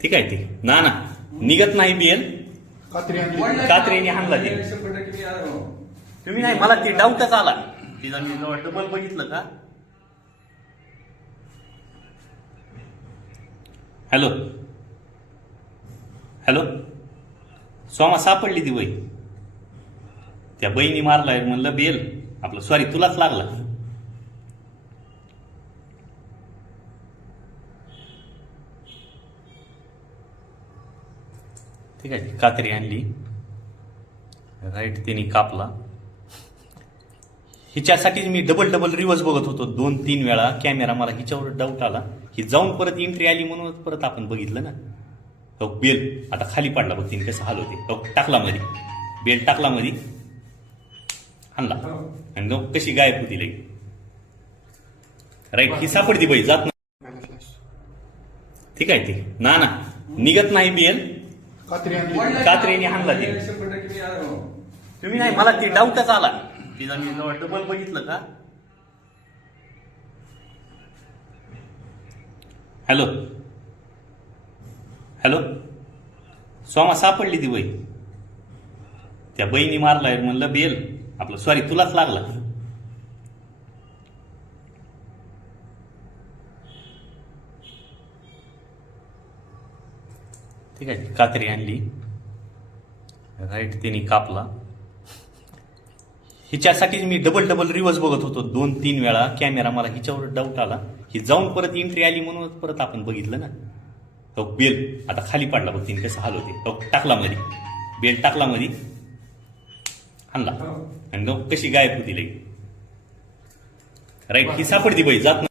ठीक आहे ती. ना ना. निघत नाही बिएल कात्रीने हाणला ते. तुम्ही नाही मला ते डाऊटच आला. तिचा मी डबल बघितलं का? हॅलो हॅलो सोमा सापडली ती बाई त्या बहिणी मारलाय म्हणलं बेल आपलं सॉरी तुलाच लागला. ठीक आहे कात्री आणली. राईट तिने कापला. हिच्यासाठीच मी डबल डबल रिवर्स बघत होतो दोन तीन वेळा. कॅमेरा मला हिच्यावर डाऊट आला. ही जाऊन परत एंट्री आली म्हणून परत आपण बघितलं ना. हो बेल आता खाली पडला बघ तिने कसं हाल होते हो टाकला मध्ये बेल टाकला मध्ये आणला. आणि कशी गायब होती लई. राईट ही सापडती बाई जात नाही. ठीक आहे ती. ना ना. निघत नाही बेल कात्रीने हाणला ते. तुम्ही नाही मला ते डाऊटच आला. तिचा मी डबल बघितलं का? हॅलो हॅलो सोमा सापडली ती बाई. त्या बहिणी मारलाय म्हणलं बेल आपलं सॉरी तुलाच लागला. ठीक आहे कात्री आणली. राईट तिने कापला. हिच्यासाठीच मी डबल डबल रिवर्स बघत होतो. दोन तीन वेळा कॅमेरा मला हिच्यावर डाऊट आला. ही जाऊन परत एंट्री आली म्हणून परत आपण बघितलं ना. हो बेल आता खाली पडला बघ तिने कसं हाल होते हो टाकला मध्ये बेल टाकला मध्ये आणला. आणि मग कशी गायब होती लई. राईट ही सापडती बाई जात नाही.